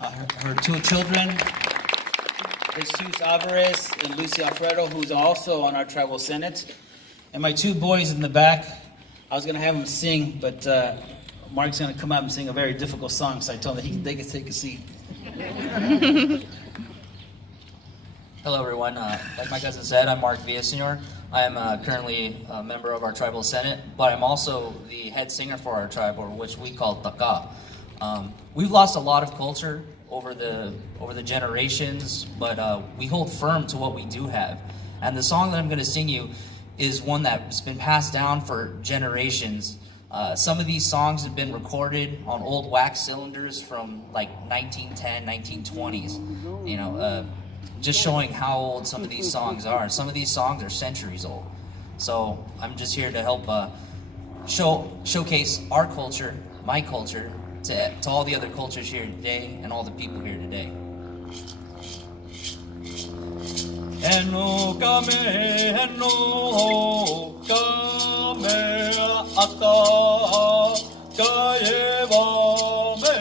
her two children, Jesus Alvarez and Lucy Alfredo, who's also on our tribal senate, and my two boys in the back. I was going to have them sing, but Mark's going to come out and sing a very difficult song, so I told them they could take a seat. Hello, everyone. Like my cousin said, I'm Mark Villasenor. I am currently a member of our tribal senate, but I'm also the head singer for our tribe, or which we call Taka. We've lost a lot of culture over the generations, but we hold firm to what we do have. And the song that I'm going to sing you is one that's been passed down for generations. Some of these songs have been recorded on old wax cylinders from like 1910, 1920s. You know, just showing how old some of these songs are. Some of these songs are centuries old. So I'm just here to help showcase our culture, my culture, to all the other cultures here today and all the people here today. Heno kame ata kaeva me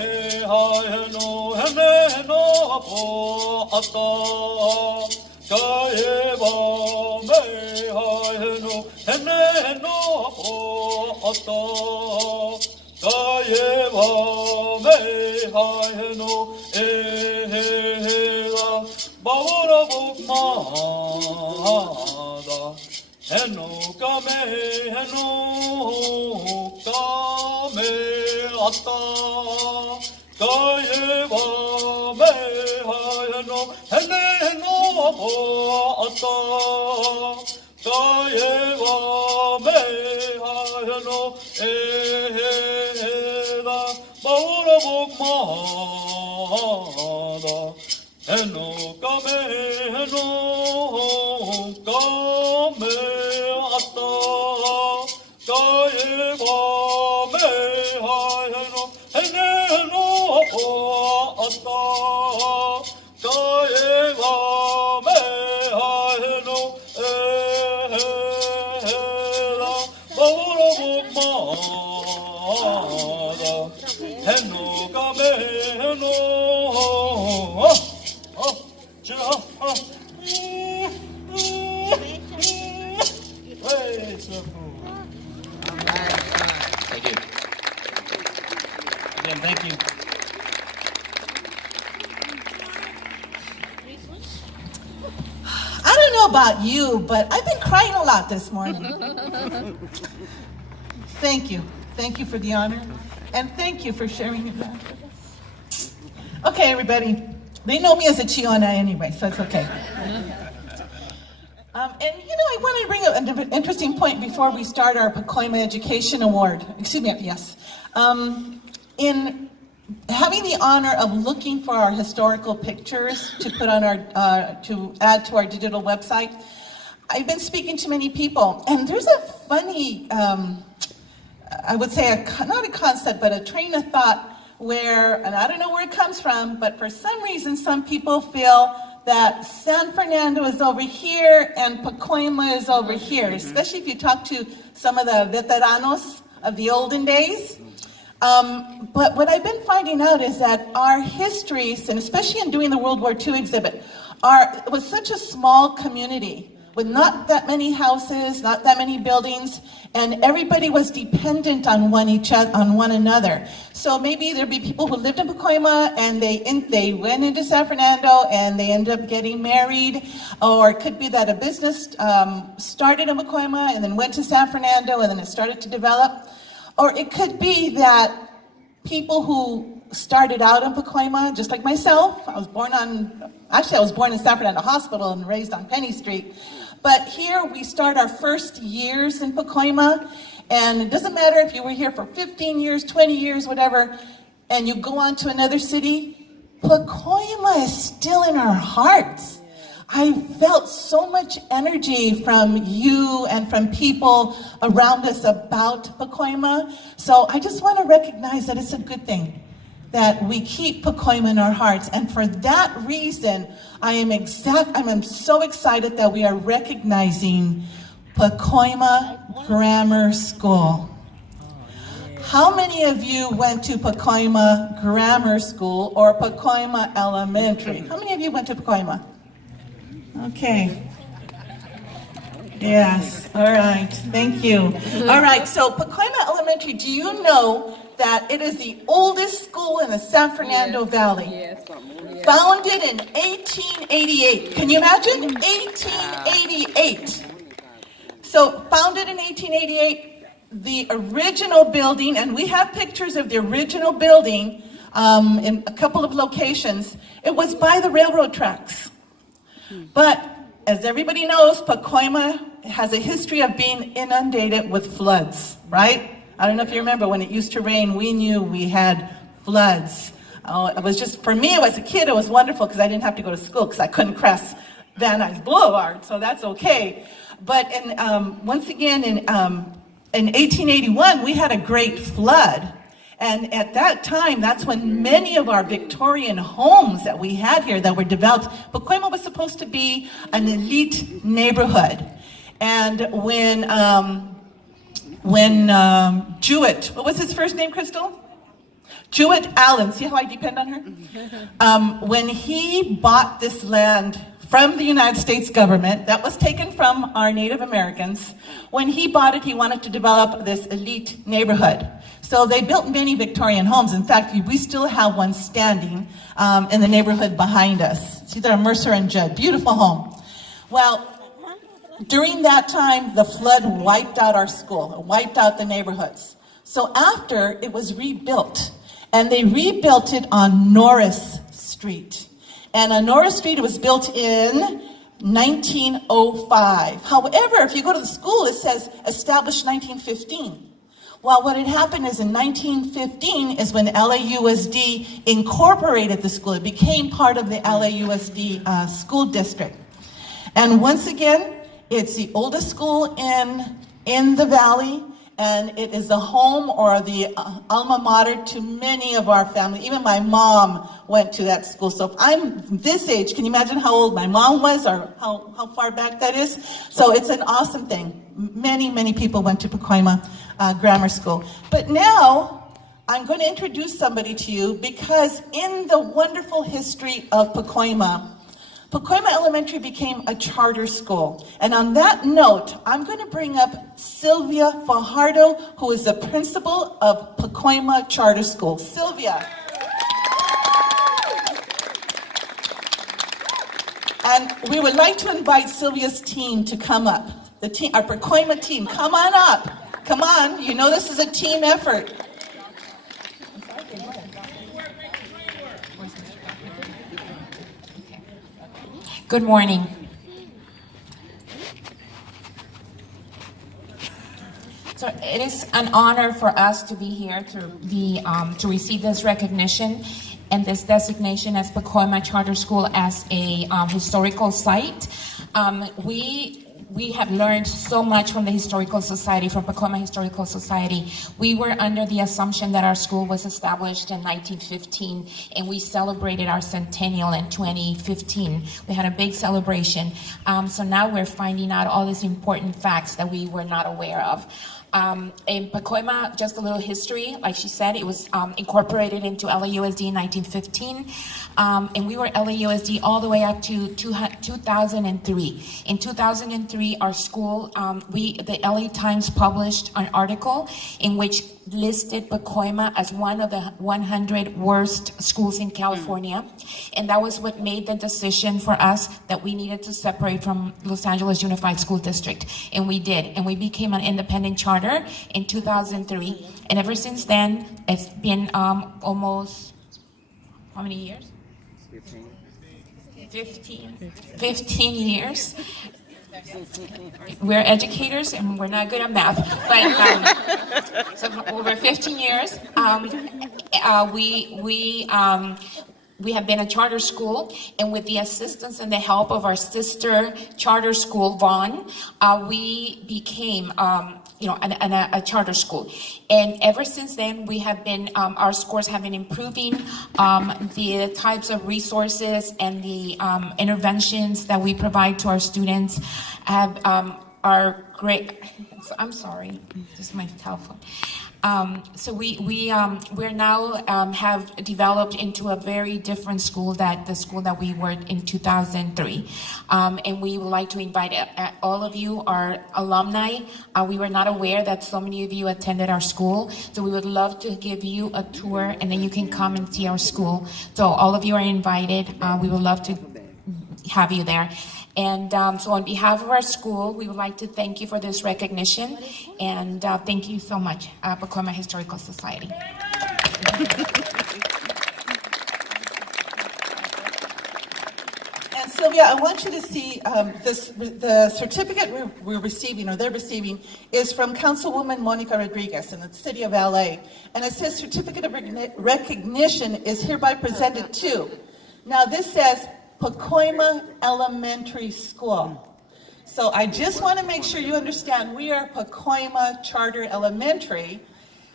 hai heno po ata kaeva me hai heno po ata kaeva me hai ehera Bawara bukmada heno kame ata kayeva me heno po ata kayeva me heno ehera bawara bukmada heno kame ata kayeva me heno po ata kayeva me heno ehera bawara bukmada heno kame Thank you. Again, thank you. I don't know about you, but I've been crying a lot this morning. Thank you. Thank you for the honor. And thank you for sharing your life with us. Okay, everybody. They know me as a Chiona anyway, so it's okay. And you know, I want to bring up an interesting point before we start our Pacoima Education Award. Excuse me, yes. In having the honor of looking for our historical pictures to put on our, to add to our digital website, I've been speaking to many people, and there's a funny, I would say, not a concept, but a train of thought where, and I don't know where it comes from, but for some reason, some people feel that San Fernando is over here and Pacoima is over here, especially if you talk to some of the veteranos of the olden days. But what I've been finding out is that our histories, and especially in doing the World War II exhibit, it was such a small community with not that many houses, not that many buildings, and everybody was dependent on one another. So maybe there'd be people who lived in Pacoima and they went into San Fernando and they ended up getting married, or it could be that a business started in Pacoima and then went to San Fernando and then it started to develop, or it could be that people who started out in Pacoima, just like myself, I was born in San Fernando Hospital and raised on Penny Street. But here we start our first years in Pacoima, and it doesn't matter if you were here for 15 years, 20 years, whatever, and you go on to another city, Pacoima is still in our hearts. I felt so much energy from you and from people around us about Pacoima. So I just want to recognize that it's a good thing that we keep Pacoima in our hearts. And for that reason, I'm so excited that we are recognizing Pacoima Grammar School. how many of you went to Pacoima Grammar School or Pacoima Elementary? How many of you went to Pacoima? Okay. Yes, all right, thank you. All right, so Pacoima Elementary, do you know that it is the oldest school in the San Fernando Valley? Yes. Founded in 1888. Can you imagine? 1888. So founded in 1888, the original building, and we have pictures of the original building in a couple of locations. It was by the railroad tracks. But as everybody knows, Pacoima has a history of being inundated with floods, right? I don't know if you remember when it used to rain, we knew we had floods. Oh, it was just, for me, as a kid, it was wonderful because I didn't have to go to school because I couldn't cross Van Nuys Boulevard, so that's okay. But once again, in 1881, we had a great flood. And at that time, that's when many of our Victorian homes that we had here that were developed, Pacoima was supposed to be an elite neighborhood. And when Jewett, what was his first name, Crystal? Jewett Allen, see how I depend on her? When he bought this land from the United States government, that was taken from our Native Americans, when he bought it, he wanted to develop this elite neighborhood. So they built many Victorian homes. In fact, we still have one standing in the neighborhood behind us. It's either a Mercer and Judd, beautiful home. Well, during that time, the flood wiped out our school, wiped out the neighborhoods. So after, it was rebuilt. And they rebuilt it on Norris Street. And on Norris Street, it was built in 1905. However, if you go to the school, it says established 1915. Well, what had happened is in 1915 is when LAUSD incorporated the school. It became part of the LAUSD school district. And once again, it's the oldest school in the valley. And it is the home or the alma mater to many of our family. Even my mom went to that school. So if I'm this age, can you imagine how old my mom was or how far back that is? So it's an awesome thing. Many, many people went to Pacoima Grammar School. But now I'm going to introduce somebody to you because in the wonderful history of Pacoima, Pacoima Elementary became a charter school. And on that note, I'm going to bring up Sylvia Fajardo, who is the principal of Pacoima Charter School. Sylvia. And we would like to invite Sylvia's team to come up. The team, our Pacoima team, come on up. Come on, you know this is a team effort. Good morning. So it is an honor for us to be here to receive this recognition and this designation as Pacoima Charter School as a historical site. We have learned so much from the Historical Society, from Pacoima Historical Society. We were under the assumption that our school was established in 1915, and we celebrated our centennial in 2015. We had a big celebration. So now we're finding out all these important facts that we were not aware of. In Pacoima, just a little history, like she said, it was incorporated into LAUSD in 1915, and we were LAUSD all the way up to 2003. In 2003, our school, the LA Times published an article in which listed Pacoima as one of the 100 worst schools in California, and that was what made the decision for us that we needed to separate from Los Angeles Unified School District, and we did, and we became an independent charter in 2003, and ever since then, it's been almost, how many years? 15 years. We're educators and we're not good at math, but so over 15 years, we have been a charter school, and with the assistance and the help of our sister charter school, Vaughan, we became a charter school. And ever since then, we have been, our scores have been improving. The types of resources and the interventions that we provide to our students are great. I'm sorry, this is my telephone. So we're now have developed into a very different school that the school that we were in 2003, and we would like to invite all of you, our alumni. We were not aware that so many of you attended our school, so we would love to give you a tour, and then you can come and see our school. So all of you are invited. We would love to have you there. And so on behalf of our school, we would like to thank you for this recognition, and thank you so much, Pacoima Historical Society. And Sylvia, I want you to see the certificate we're receiving, or they're receiving, is from Councilwoman Monica Rodriguez in the city of LA. And it says certificate of recognition is hereby presented to. Now this says Pacoima Elementary School. So I just want to make sure you understand we are Pacoima Charter Elementary,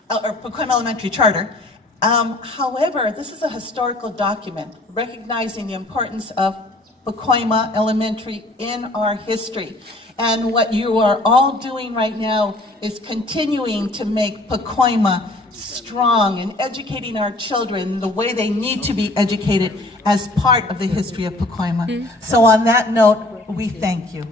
or Pacoima Elementary Charter. However, this is a historical document recognizing the importance of Pacoima Elementary in our history. And what you are all doing right now is continuing to make Pacoima strong and educating our children the way they need to be educated as part of the history of Pacoima. So on that note, we thank you.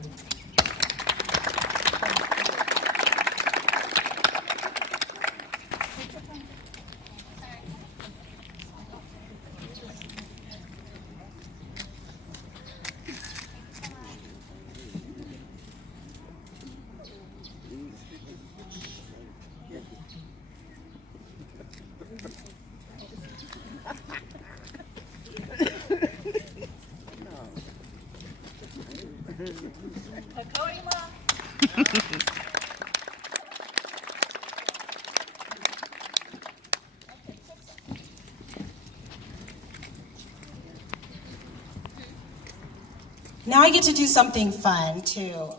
Now I get to do something fun too.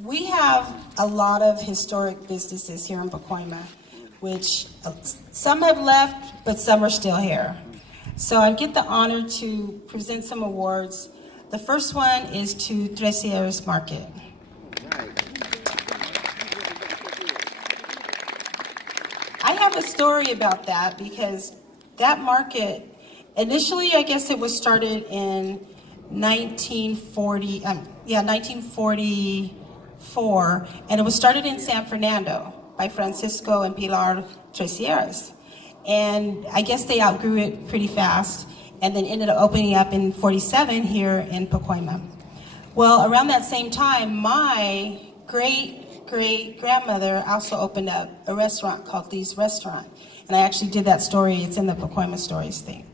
We have a lot of historic businesses here in Pacoima, which some have left, but some are still here. So I get the honor to present some awards. The first one is to Tres Sierras Market. I have a story about that because that market, initially I guess it was started in 1944, and it was started in San Fernando by Francisco and Pilar Tres Sierras. And I guess they outgrew it pretty fast and then ended up opening up in 47 here in Pacoima. Well, around that same time, my great-great-grandmother also opened up a restaurant called Lee's Restaurant. And I actually did that story, it's in the Pacoima Stories thing.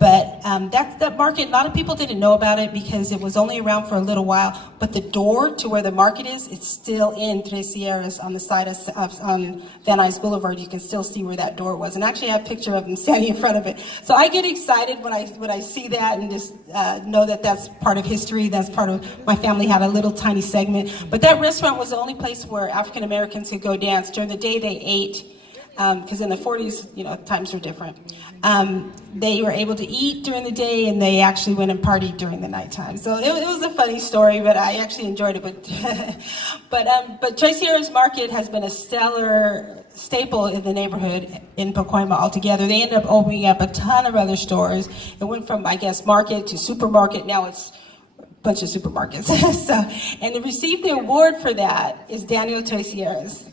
But that market, a lot of people didn't know about it because it was only around for a little while. But the door to where the market is, it's still in Tres Sierras on the side on Van Nuys Boulevard. You can still see where that door was. And actually I have a picture of them standing in front of it. So I get excited when I see that and just know that that's part of history. That's part of, my family had a little tiny segment. But that restaurant was the only place where African Americans could go dance. During the day they ate. Because in the 40s, times were different. They were able to eat during the day, and they actually went and partied during the nighttime. So it was a funny story, but I actually enjoyed it. But Tres Sierras Market has been a stellar staple in the neighborhood in Pacoima altogether. They ended up opening up a ton of other stores. It went from, I guess, market to supermarket. Now it's a bunch of supermarkets. And to receive the award for that is Daniel Tres Sierras.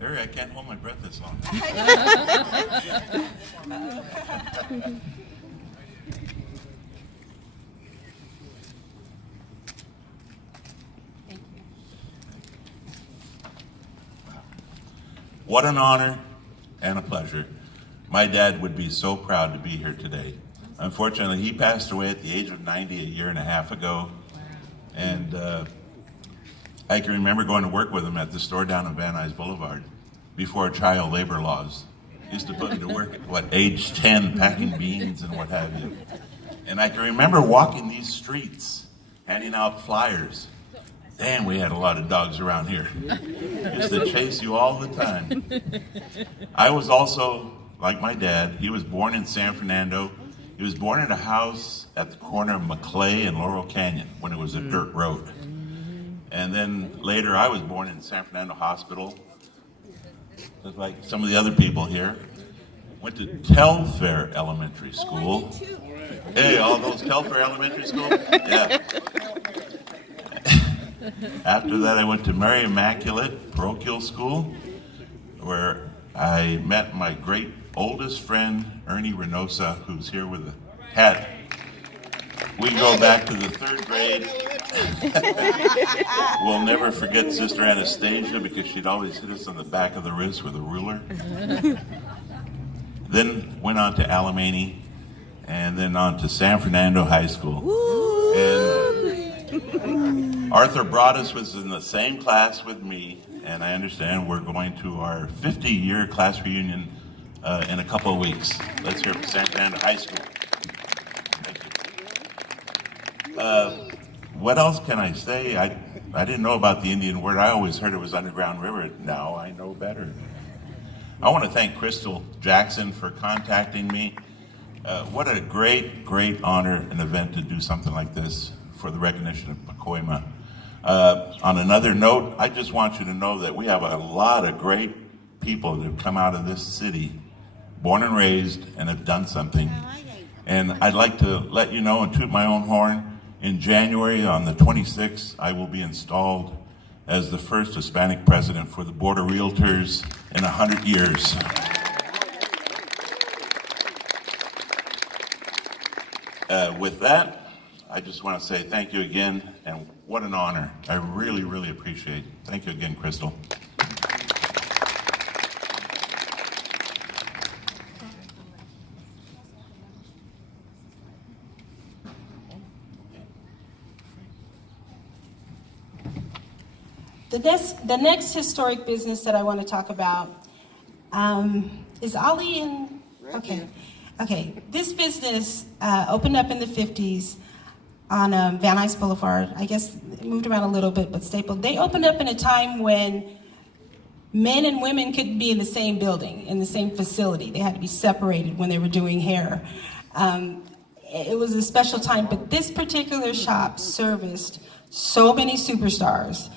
Harry, I can't hold my breath this long. What an honor and a pleasure. My dad would be so proud to be here today. Unfortunately, he passed away at the age of 90 a year and a half ago. And I can remember going to work with him at the store down on Van Nuys Boulevard before child labor laws Used to put me to work at, age 10, packing beans and what have you. And I can remember walking these streets, handing out flyers. Damn, we had a lot of dogs around here. Used to chase you all the time. I was also, like my dad, he was born in San Fernando. He was born in a house at the corner of Maclay and Laurel Canyon when it was a dirt road. And then later I was born in San Fernando Hospital, just like some of the other people here. Went to Telfair Elementary School. Hey, all those Telfair Elementary School? Yeah. After that I went to Mary Immaculate Parochial School, where I met my great oldest friend, Ernie Reynosa, who's here with a hat. We go back to the 3rd grade. We'll never forget Sister Anastasia because she'd always hit us on the back of the wrist with a ruler. Then went on to Alemany, and then on to San Fernando High School. And Arthur Broadus was in the same class with me, and I understand we're going to our 50-year class reunion in a couple of weeks. Let's hear it for San Fernando High School. What else can I say? I didn't know about the Indian word. I always heard it was Underground River. Now I know better. I want to thank Crystal Jackson for contacting me. What a great, great honor and event to do something like this for the recognition of Pacoima. On another note, I just want you to know that we have a lot of great people that have come out of this city, born and raised, and have done something. And I'd like to let you know and toot my own horn. In January, on the 26th, I will be installed as the first Hispanic president for the Board of Realtors in 100 years. With that, I just want to say thank you again, and what an honor. I really, really appreciate it. Thank you again, Crystal. The next historic business that I want to talk about is Ali and, okay. This business opened up in the 50s on Van Nuys Boulevard. I guess it moved around a little bit, but stapled. They opened up in a time when men and women couldn't be in the same building, in the same facility. They had to be separated when they were doing hair. It was a special time, but this particular shop serviced so many superstars.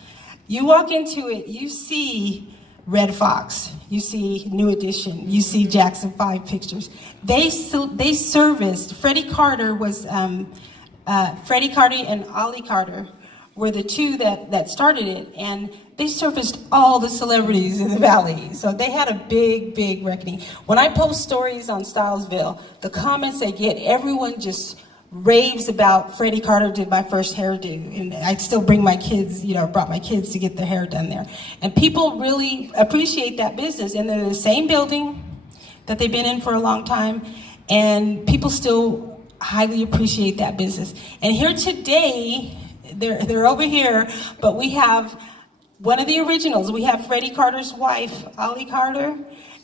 You walk into it, you see Red Fox, you see New Edition, you see Jackson 5 pictures. They serviced, Freddie Carter and Ollie Carter were the two that started it, and they serviced all the celebrities in the Valley. So they had a big, big reckoning. When I post stories on Stylesville, the comments I get, everyone just raves about Freddie Carter did my first hairdo, and I still bring my kids, brought my kids to get their hair done there. And people really appreciate that business, and they're in the same building that they've been in for a long time, and people still highly appreciate that business. And here today, they're over here, but we have one of the originals. We have Freddie Carter's wife, Ollie Carter,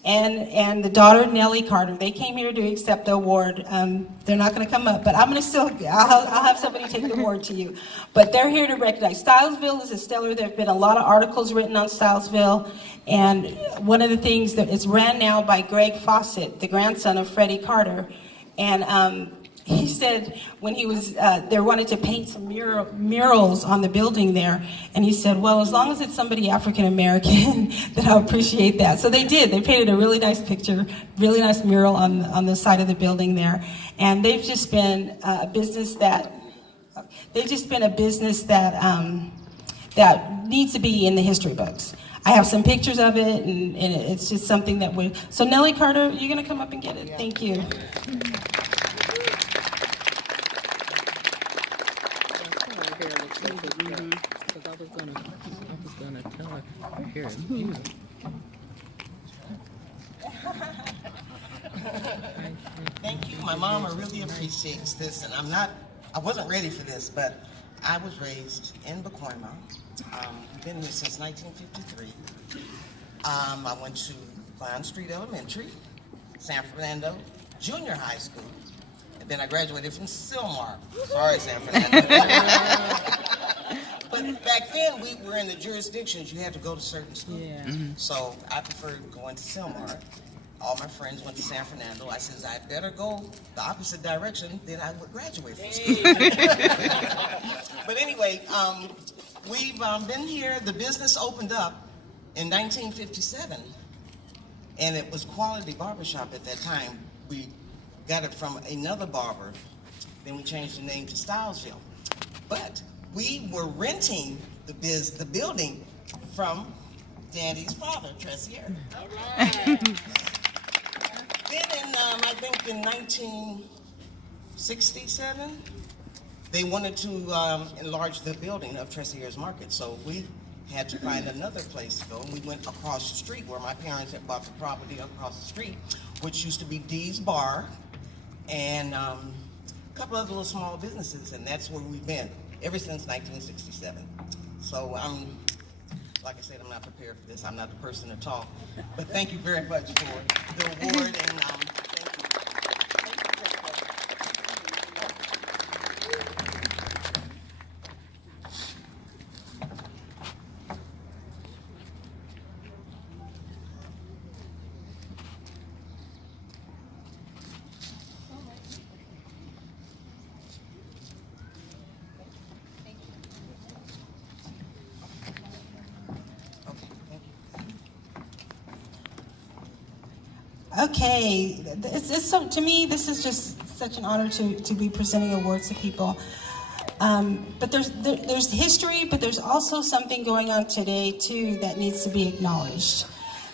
and the daughter, Nellie Carter. They came here to accept the award. They're not going to come up, but I'm going to I'll have somebody take the award to you. But they're here to recognize. Stylesville is a stellar. There have been a lot of articles written on Stylesville, and one of the things that it's ran now by Greg Fawcett, the grandson of Freddie Carter, and he said when he was, they wanted to paint some murals on the building there, and he said, well, as long as it's somebody African-American, then I'll appreciate that. So they did. They painted a really nice picture, really nice mural on the side of the building there. And they've just been a business that, that needs to be in the history books. I have some pictures of it, and it's just something that would, so Nellie Carter, you're gonna come up and get it. Thank you. Thank you. My mama really appreciates this, and I wasn't ready for this, but I was raised in Pacoima. Been here since 1953. I went to Vine Street Elementary, San Fernando Junior High School. And then I graduated from Silmar. Sorry, San Fernando. But back then, we were in the jurisdictions, you had to go to certain schools. So I preferred going to Silmar. All my friends went to San Fernando. I said, I better go the opposite direction, then I would graduate from school. But anyway, we've been here. The business opened up in 1957, and it was Quality Barbershop at that time. We got it from another barber. Then we changed the name to Stylesville. But we were renting the building from Danny's father, Tressier. Then I think in 1967, they wanted to enlarge the building of Tressier's Market. So we had to find another place to go. And we went across the street where my parents had bought the property across the street, which used to be Dee's Bar and a couple other little small businesses. And that's where we've been ever since 1967. So like I said, I'm not prepared for this. I'm not the person to talk. But thank you very much for the award, and thank you. Okay, so to me, this is just such an honor to be presenting awards to people. But there's history, but there's also something going on today too that needs to be acknowledged.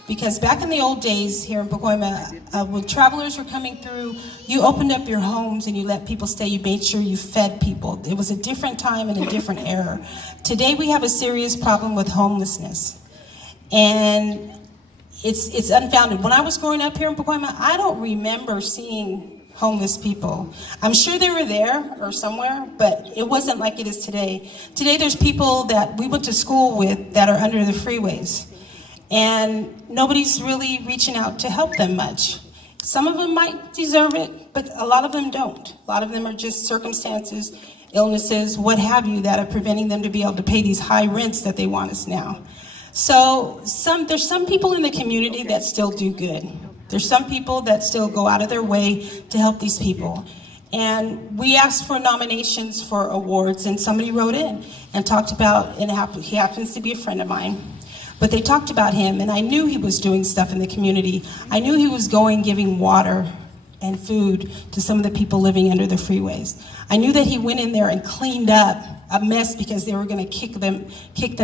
Because back in the old days here in Pacoima, when travelers were coming through, you opened up your homes and you let people stay. You made sure you fed people. It was a different time and a different era. Today we have a serious problem with homelessness. And it's unfounded. When I was growing up here in Pacoima, I don't remember seeing homeless people. I'm sure they were there or somewhere, but it wasn't like it is today. Today there's people that we went to school with that are under the freeways, and nobody's really reaching out to help them much. Some of them might deserve it, but a lot of them don't. A lot of them are just circumstances, illnesses, what have you, that are preventing them to be able to pay these high rents that they want us now. So there's some people in the community that still do good. There's some people that still go out of their way to help these people. And we asked for nominations for awards, and somebody wrote in and talked about, and he happens to be a friend of mine, but they talked about him, and I knew he was doing stuff in the community. I knew he was giving water and food to some of the people living under the freeways. I knew that he went in there and cleaned up a mess because they were going to kick them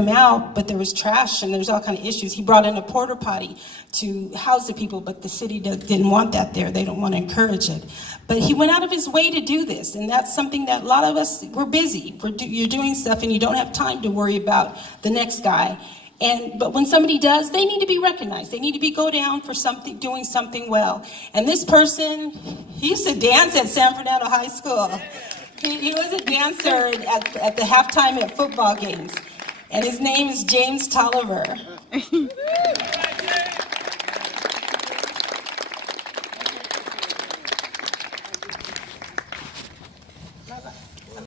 out, but there was trash and there's all kind of issues. He brought in a porta potty to house the people, but the city didn't want that there. They don't want to encourage it. But he went out of his way to do this, and that's something that a lot of us, we're busy. You're doing stuff and you don't have time to worry about the next guy. But when somebody does, they need to be recognized. They need to be go down for something, doing something well. And this person, he used to dance at San Fernando High School. He was a dancer at the halftime at football games. And his name is James Tolliver.